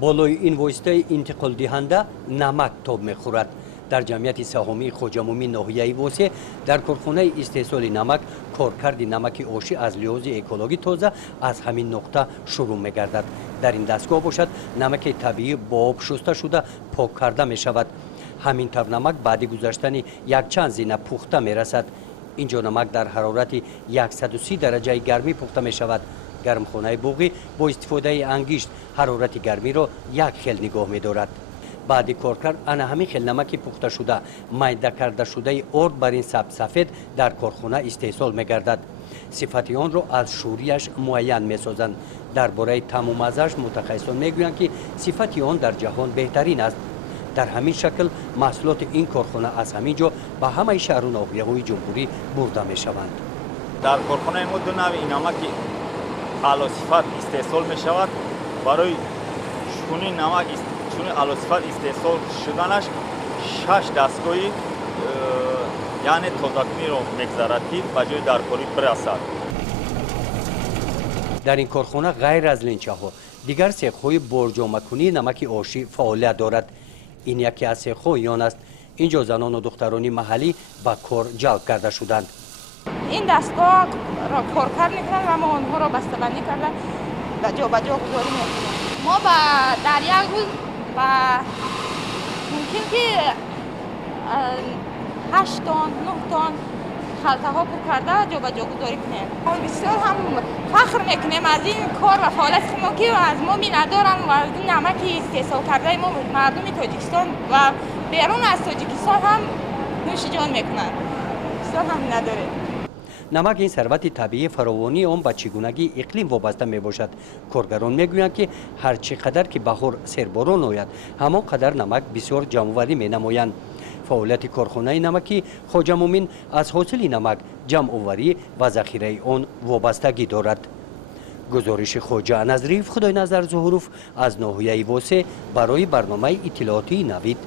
بالای این واسطه انتقال دهنده نمک تاب میخورد. در جمعیت سهامی خوجعمومی ناحیه واسه در کارخانه استحصال نمک کارکرد نمک آشی از لحاظ اکولوژی تازه از همین نقطه شروع میگردد. در این دستگاه باشد نمک طبیعی با آب شسته شده پاک کرده می شود. همین طور نمک بعد گذشتن یک چند زینه پخته می رسد. اینجا نمک در حرارت 130 درجه گرمی پخته می شود. گرمخانه بوغی با استفاده انگشت حرارت گرمی را یک خیل نگاه می دارد. بعد کارکرد انا همین خیل نمک پخته شده میده کرده شده ارد بر این سفید در کارخانه استحصال می گردد. صفت آن را از شوریش معین می سازند. درباره طعم و مزه‌اش متخصصان می گویند که صفت آن در جهان بهترین است. در همین شکل محصولات این کارخانه از همینجا به همه شهر و ناحیه‌های جمهوری برده می شوند. در کارخانه ما دو نوع نمک اعلی صفت استحصال می شود. برای چنین نمک چون اعلی صفت استحصال شدنش 6 دستگاهی یعنی تازه‌کنی را می‌گذارد که به جای درکاری برسد. در این کارخانه غیر از لینچه‌ها دیگر سیخ‌های برجامه‌کنی نمک آشی فعالیت دارد. این یکی از سیخ‌های است. اینجا زنان و دختران محلی به کار جلب کرده شدند. این دستگاه را کارکرد می‌کنند و ما آنها را بسته‌بندی کرده و جا به جا گذاری می‌کنیم. ما در یک روز ممکن که 8 تن 9 تن خلطه ها پر کرده جا به جا گذاری کنیم. ما بسیار هم فخر میکنیم از این کار و فعالیت ما که از ما می‌ندارن و از این نمک استحصال کرده ما مردم تاجیکستان و بیرون از تاجیکستان هم نوش جان میکنن. بسیار هم نداره. نمک این ثروت طبیعی فراوانی آن به چگونگی اقلیم وابسته می باشد. کارگران می گویند که هر چقدر که بهار سرباران آید همان قدر نمک بسیار جمع‌آوری می نمایند. فعالیت کارخانه نمکی خوجعمومین از حاصل نمک جمع‌آوری و ذخیره آن وابستگی دارد. گزارش خواجه نظریف خدای نظر ظهوروف از ناحیه واسه برای برنامه اطلاعاتی نوید